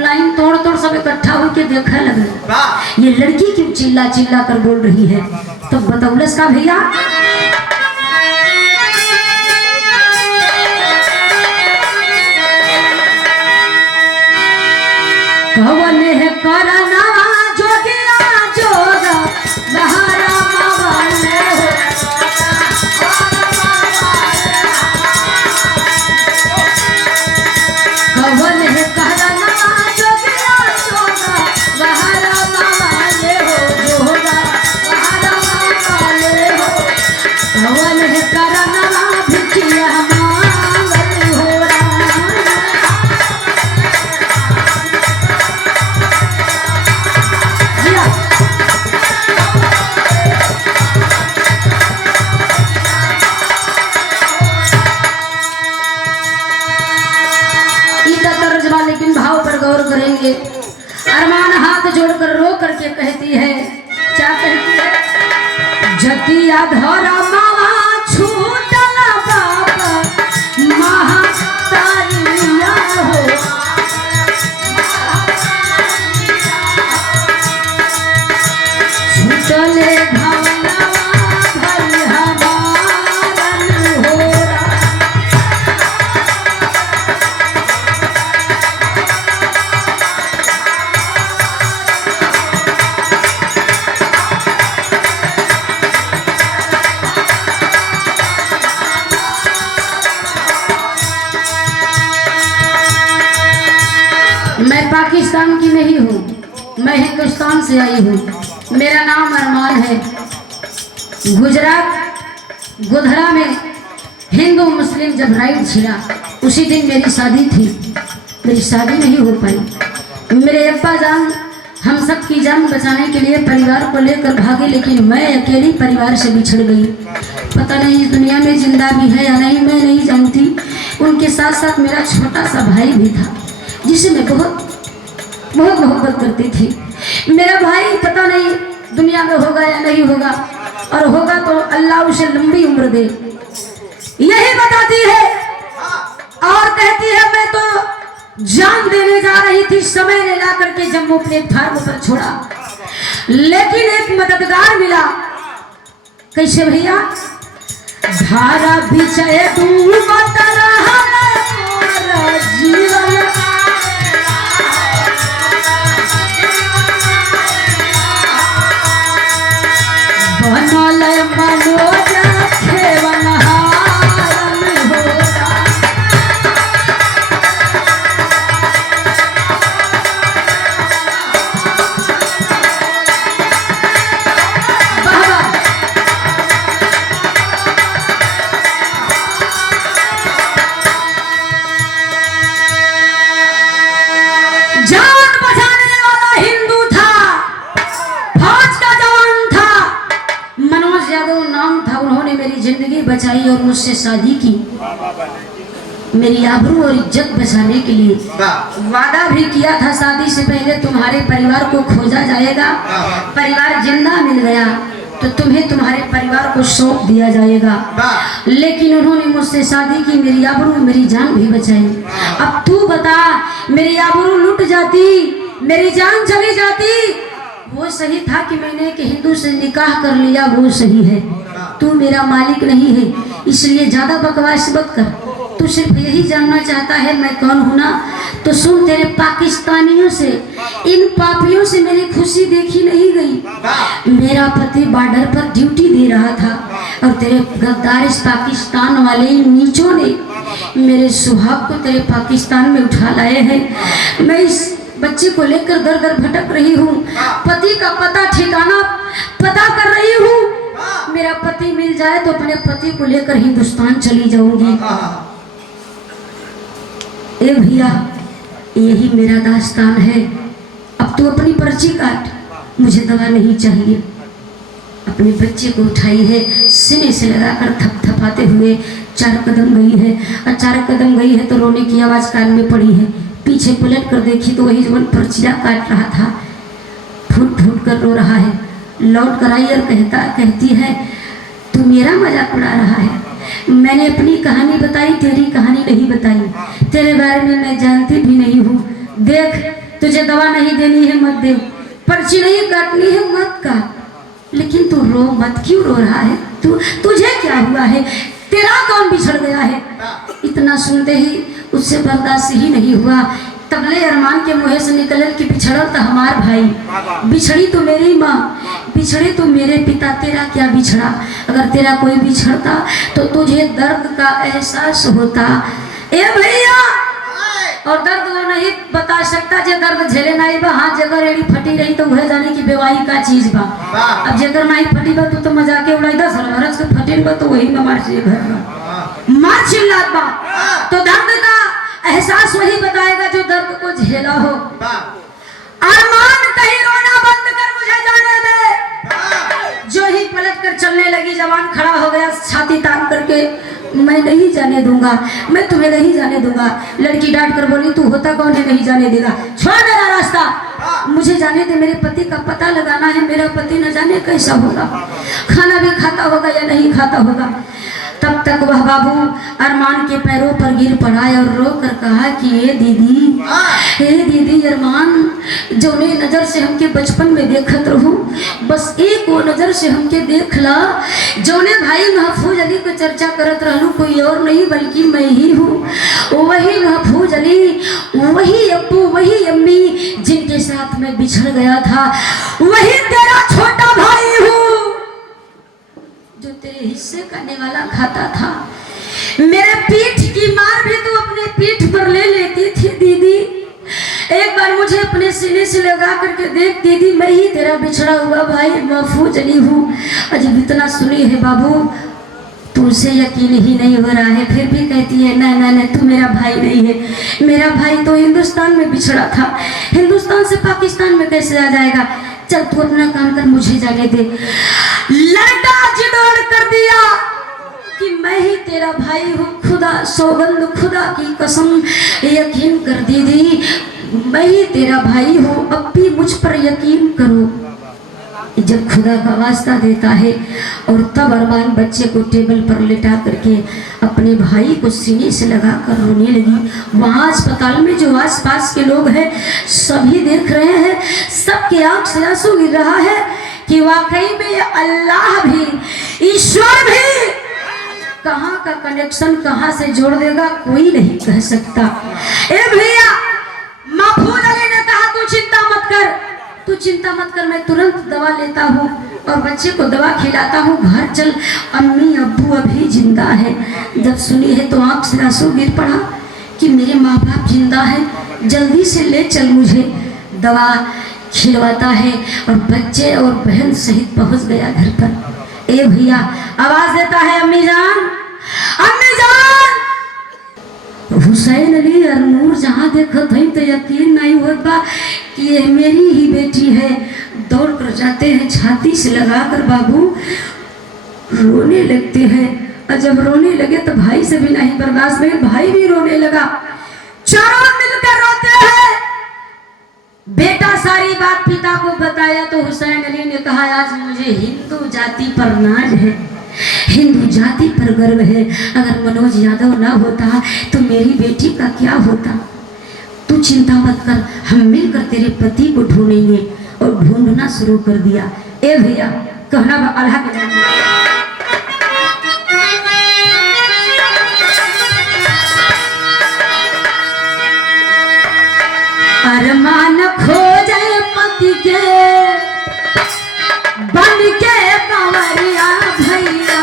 Line तोड़ तोड़ सब इकट्ठा होकर देखने लगे ये लड़की क्यों चिल्ला चिल्ला कर बोल रही है। तो बतौलस का भैया कवन है करना जोगिया जोगा बहारा मावाले हो कवन है करना जोगिया जोगा बहारा मावाले हो जोगा बहारा मावाले हो कवन है करना भिखिया मांगत हो लेकिन भाव पर गौर करेंगे। अरमान हाथ जोड़कर रो करके कहती है, क्या कहती है? जतिया धरा मावा छूटला बाबा महातारिया हो छूटले भावना भई हमारन हो मैं पाकिस्तान की नहीं हूँ, मैं हिंदुस्तान से आई हूँ। मेरा नाम अरमान है। गुजरात गोधरा में हिंदू मुस्लिम जब राइट छिड़ा उसी दिन मेरी शादी थी। मेरी शादी नहीं हो पाई। मेरे अब्बा जान हम सब की जान बचाने के लिए परिवार को लेकर भागे, लेकिन मैं अकेली परिवार से बिछड़ गई। पता नहीं इस दुनिया में जिंदा भी है या नहीं, मैं नहीं जानती। उनके साथ साथ मेरा छोटा सा भाई भी था जिसे मैं बहुत बहुत मोहब्बत करती थी। मेरा भाई पता नहीं दुनिया में होगा या नहीं होगा, और होगा तो अल्लाह उसे लंबी उम्र दे, यही बताती है। और कहती है मैं तो जान देने जा रही थी, समय ने ला करके जम्मू प्लेटफार्म पर छोड़ा, लेकिन एक मददगार मिला। कैसे भैया? धारा बिछे तू बता रहा जीवन बनल मनोज खेवन हारन होता। जान बचाने वाला हिंदू था, फौज का जवान था, मनोज यादव नाम था। उन्होंने मेरी जिंदगी बचाई और मुझसे शादी की। मेरी आबरू और इज्जत बचाने के लिए वादा भी किया था, शादी से पहले तुम्हारे परिवार को खोजा जाएगा, परिवार जिंदा मिल गया तो तुम्हें तुम्हारे परिवार को सौंप दिया जाएगा। लेकिन उन्होंने मुझसे शादी की, मेरी आबरू मेरी जान भी बचाई। अब तू बता, मेरी आबरू लुट जाती, मेरी जान चली जाती, वो सही था कि मैंने एक हिंदू से निकाह कर लिया, वो सही है। तू मेरा मालिक नहीं है, इसलिए ज्यादा बकवास मत कर। तू सिर्फ यही जानना चाहता है मैं कौन हूं ना, तो सुन, तेरे पाकिस्तानियों से, इन पापियों से मेरी खुशी देखी नहीं गई। मेरा पति बॉर्डर पर ड्यूटी दे रहा था और तेरे गद्दार इस पाकिस्तान वाले नीचों ने मेरे सुहाग को तेरे पाकिस्तान में उठा लाए हैं। मैं इस बच्चे को लेकर दर दर भटक रही हूँ, पति का पता ठिकाना पता कर रही हूँ। मेरा पति मिल जाए तो अपने पति को लेकर हिंदुस्तान चली जाऊंगी। ए भैया, यही मेरा दास्तान है। अब तू अपनी पर्ची काट, मुझे दवा नहीं चाहिए। अपने बच्चे को उठाई है, सीने से लगाकर थपथपाते हुए 4 कदम गई है, और 4 कदम गई है तो रोने की आवाज़ कान में पड़ी है। पीछे पलट कर देखी तो वही जवान पर्चियाँ काट रहा था, फूट फूट कर रो रहा है। लौट कर आई और कहती है तू मेरा मजाक उड़ा रहा है। मैंने अपनी कहानी बताई, तेरी कहानी नहीं बताई। तेरे बारे में मैं जानती भी नहीं हूँ। देख, तुझे दवा नहीं देनी है मत दे, पर्ची नहीं काटनी है मत काट, लेकिन तू रो मत। क्यों रो रहा है? तुझे क्या हुआ है? तेरा कौन बिछड़ गया है? इतना सुनते ही उससे बर्दाश्त ही नहीं हुआ। तबले अरमान के मुँह से निकले कि बिछड़ा तो हमार भाई, बिछड़ी तो मेरी माँ, बिछड़े तो मेरे पिता, तेरा क्या बिछड़ा? अगर तेरा कोई बिछड़ता तो तुझे दर्द का एहसास होता। ए भैया, और दर्द वो नहीं बता सकता जे दर्द झेले नहीं बा। हाँ, जगह रेडी फटी रही तो वह जाने की बेवाई का चीज बा। अब जगह नहीं फटी बा तो मजाक के उड़ाई 10 के फटे बा तो वही में मार चाहिए घर में मार चिल्लात बा। तो दर्द का एहसास वही बताएगा जो दर्द को झेला हो। अरमान कहीं रोना बंद कर, मुझे जाने दे। जो ही पलट कर चलने लगी, जवान खड़ा हो गया छाती तान करके, मैं नहीं जाने दूंगा, मैं तुम्हें नहीं जाने दूंगा। लड़की डांट कर बोली, तू होता कौन है नहीं जाने देगा? छोड़ मेरा रास्ता, मुझे जाने दे। मेरे पति का पता लगाना है, मेरा पति न जाने कैसा होगा, खाना भी खाता होगा या नहीं खाता होगा। तब तक वह बाबू अरमान के पैरों पर गिर पड़ा और रो कर कहा कि ए दीदी अरमान, जौने नजर से हमके बचपन में देखत रहूं, बस एक वो नजर से हमके देख ला। जौने भाई महफूज अली को चर्चा करत रहलू, कोई और नहीं बल्कि मैं ही हूँ। वही महफूज अली, वही अप्पू, वही अम्मी जिनके साथ मैं बिछड़ गया था, वही तेरा छोटा भाई हूँ जो तेरे हिस्से का निवाला खाता था। मेरे पीठ की मार भी तू अपने पीठ पर ले लेती थी दीदी। एक बार मुझे अपने सीने से लगा करके देख दीदी, मैं ही तेरा बिछड़ा हुआ भाई महफूज अली हूँ। अजब इतना सुनी है बाबू, तुझसे यकीन ही नहीं हो रहा है, फिर भी कहती है ना ना ना, तू मेरा भाई नहीं है। मेरा भाई तो हिंदुस्तान में बिछड़ा था, हिंदुस्तान से पाकिस्तान में कैसे आ जाएगा? चल तू अपना काम कर, मुझे जाने दे। लड़का जिदोड़ कर दिया कि मैं ही तेरा भाई हूँ, खुदा सौगंध, खुदा की कसम, यकीन कर दीदी, मैं ही तेरा भाई हूँ, अब भी मुझ पर यकीन करो। जब खुदा का वास्ता देता है, और तब अरमान बच्चे को टेबल पर लेटा करके अपने भाई को सीने से लगा कर रोने लगी। वहाँ अस्पताल में जो आसपास के लोग हैं सभी देख रहे हैं, सबके आंख से आंसू गिर रहा है कि वाकई में अल्लाह भी, ईश्वर भी कहाँ का कनेक्शन कहाँ से जोड़ देगा कोई नहीं कह सकता। ए भैया, महफूज अली ने कहा तू चिंता मत कर, तू चिंता मत कर, मैं तुरंत दवा लेता हूँ और बच्चे को दवा खिलाता हूँ, घर चल, अम्मी अब्बू अभी जिंदा है। जब सुनी है तो आंख से आंसू गिर पड़ा कि मेरे माँ बाप जिंदा है, जल्दी से ले चल मुझे। दवा खिलवाता है और बच्चे और बहन सहित पहुँच गया घर पर। ए भैया, आवाज देता है अम्मी जान, अम्मी जान। हुसैन अली और नूर जहाँ देखो थे तो यकीन नहीं होता कि ये मेरी ही बेटी है। दौड़ कर जाते हैं, छाती से लगाकर बाबू रोने लगते हैं, और जब रोने लगे तो भाई से भी नहीं बर्दाश्त में, भाई भी रोने लगा। चारों मिलकर रोते हैं। बेटा सारी बात पिता को बताया तो हुसैन अली ने कहा, आज मुझे हिंदू जाति पर नाज है, हिंदू जाति पर गर्व है। अगर मनोज यादव ना होता तो मेरी बेटी का क्या होता? तू चिंता मत कर, हम मिलकर तेरे पति को ढूंढेंगे। और ढूंढना शुरू कर दिया। ए भैया, कहना अल्लाह के नाम में अरमान खो जाए पति के बन के कंवरिया भैया,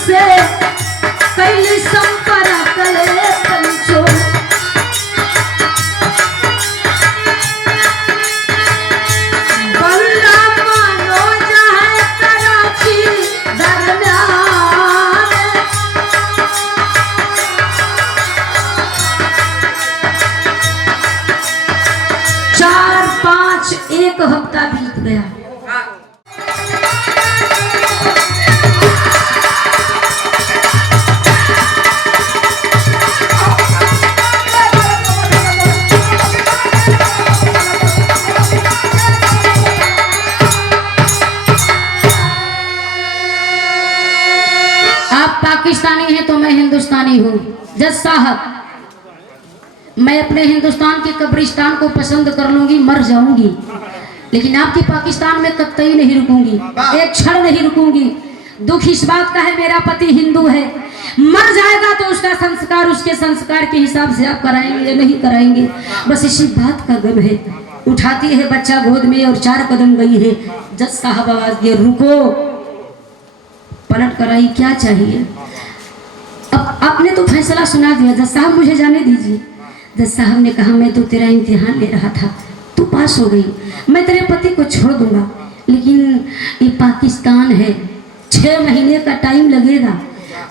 से कैली संपर्क ले पंचो, बल्ला मनोज है कराची दरमियान। 4-5 एक हफ्ता बीत गया। आप पाकिस्तानी हैं तो मैं हिंदुस्तानी हूँ। जज साहब, मैं अपने हिंदुस्तान के कब्रिस्तान को पसंद कर लूंगी, मर जाऊंगी, लेकिन आपके पाकिस्तान में कतई नहीं रुकूंगी, एक क्षण नहीं रुकूंगी। दुख इस बात का है, मेरा पति हिंदू है, मर जाएगा तो उसका संस्कार उसके संस्कार के हिसाब से आप कराएंगे या नहीं कराएंगे, बस इसी बात का गम है। उठाती है बच्चा गोद में और 4 कदम गई है। जज साहब आवाज दिए, रुको। पलट कर आई, क्या चाहिए? अब आपने तो फैसला सुना दिया, जज साहब मुझे जाने दीजिए। जज साहब ने कहा, मैं तो तेरा इम्तिहान ले रहा था, तू पास हो गई, मैं तेरे पति को छोड़ दूंगा, लेकिन ये पाकिस्तान है, 6 महीने का टाइम लगेगा,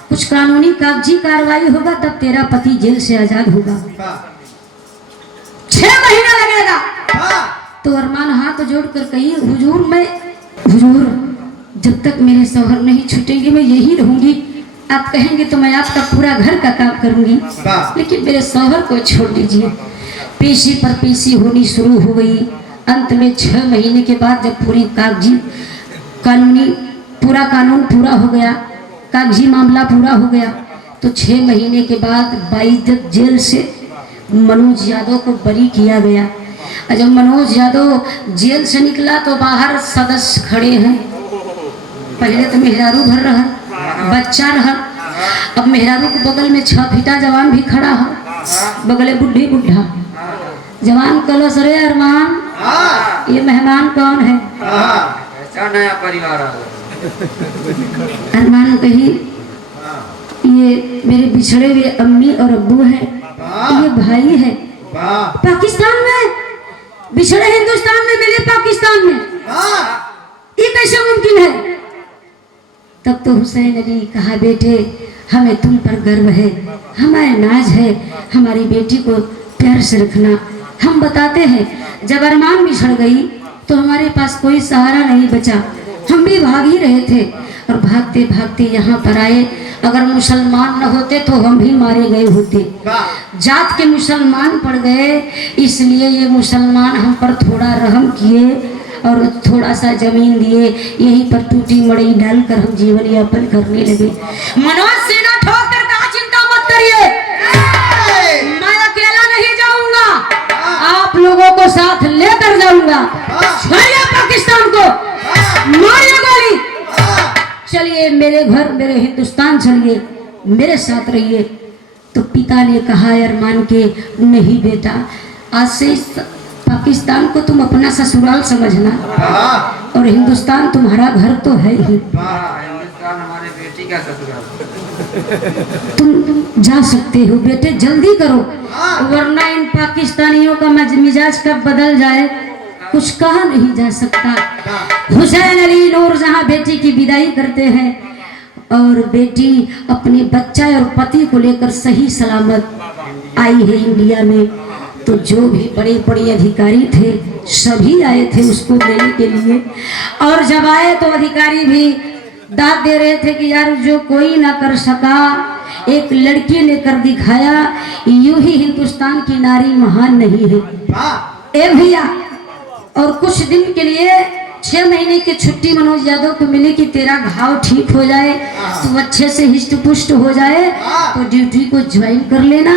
कुछ कानूनी कागजी कार्रवाई होगा, तब तेरा पति जेल से आजाद होगा। 6 महीना लगेगा। तो अरमान हाथ जोड़कर कही, हुजूर जब तक मेरे शौहर नहीं छूटेंगे मैं यही रहूंगी, आप कहेंगे तो मैं आपका पूरा घर का काम करूंगी, लेकिन मेरे शौहर को छोड़ दीजिए। पेशी पर पेशी होनी शुरू हो गई। अंत में 6 महीने के बाद जब पूरी कानून पूरा हो गया, कागजी मामला पूरा हो गया, तो 6 महीने के बाद बाइज्जत जेल से मनोज यादव को बरी किया गया। और जब मनोज यादव जेल से निकला तो बाहर सदस्य खड़े हैं। पहले तो मेहरारू भर रहा, बच्चा रहा, अब मेहरारू के बगल में 6 फीटा जवान भी खड़ा है, बगले बुढ़ा जवान। कलो सरे अरमान, ये मेहमान कौन है? नया परिवार। अरमान कही, ये मेरे बिछड़े हुए अम्मी और अब्बू हैं, ये भाई है। पाकिस्तान में बिछड़े हिंदुस्तान में मिले पाकिस्तान में, ये कैसे मुमकिन है? तब तो हुसैन अली कहा, बेटे हमें तुम पर गर्व है, हमारे नाज है, हमारी बेटी को प्यार से रखना। हम बताते हैं, जब अरमान बिछड़ गई तो हमारे पास कोई सहारा नहीं बचा, हम भी भाग ही रहे थे और भागते भागते यहाँ पर आए। अगर मुसलमान न होते तो हम भी मारे गए होते। जात के मुसलमान पड़ गए, इसलिए ये मुसलमान हम पर थोड़ा रहम किए और थोड़ा सा जमीन दिए, यहीं पर टूटी मड़ई डालकर हम जीवन यापन करने लगे। मनोज सिन्हा ठोक कर कहा, चिंता मत करिए, मैं अकेला नहीं जाऊंगा, आप लोगों को साथ लेकर जाऊंगा। छोड़िए पाकिस्तान को, मारिए गोली, चलिए मेरे घर, मेरे हिंदुस्तान चलिए, मेरे साथ रहिए। तो पिता ने कहा अरमान के, नहीं बेटा, आज से पाकिस्तान को तुम अपना ससुराल समझना और हिंदुस्तान तुम्हारा घर तो है ही। हिंदुस्तान हमारे बेटी का ससुराल। तुम जा सकते हो बेटे, जल्दी करो, वरना इन पाकिस्तानियों का मिजाज कब बदल जाए कुछ कहा नहीं जा सकता। हुसैन अली नूरजहां बेटी की विदाई करते हैं और बेटी अपने बच्चा और पति को लेकर सही सलामत आई है इंडिया में। तो जो भी बड़े बड़े अधिकारी थे सभी आए थे उसको लेने के लिए, और जब आए तो अधिकारी भी दाद दे रहे थे कि यार जो कोई ना कर सका एक लड़की ने कर दिखाया, यूं ही हिंदुस्तान की नारी महान नहीं है। ए भैया, और कुछ दिन के लिए 6 महीने की छुट्टी मनोज यादव को मिली कि तेरा घाव ठीक हो जाए, तो अच्छे से हिष्ट पुष्ट हो जाए, तो ड्यूटी को ज्वाइन कर लेना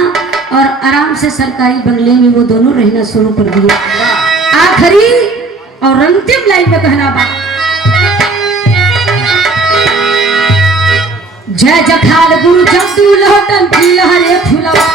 और आराम से सरकारी बंगले में वो दोनों रहना शुरू कर दिए। आखिरी और अंतिम लाइन में कहना बात, जय जखाल गुरु जब्दू लहटन लहरे फुलवा।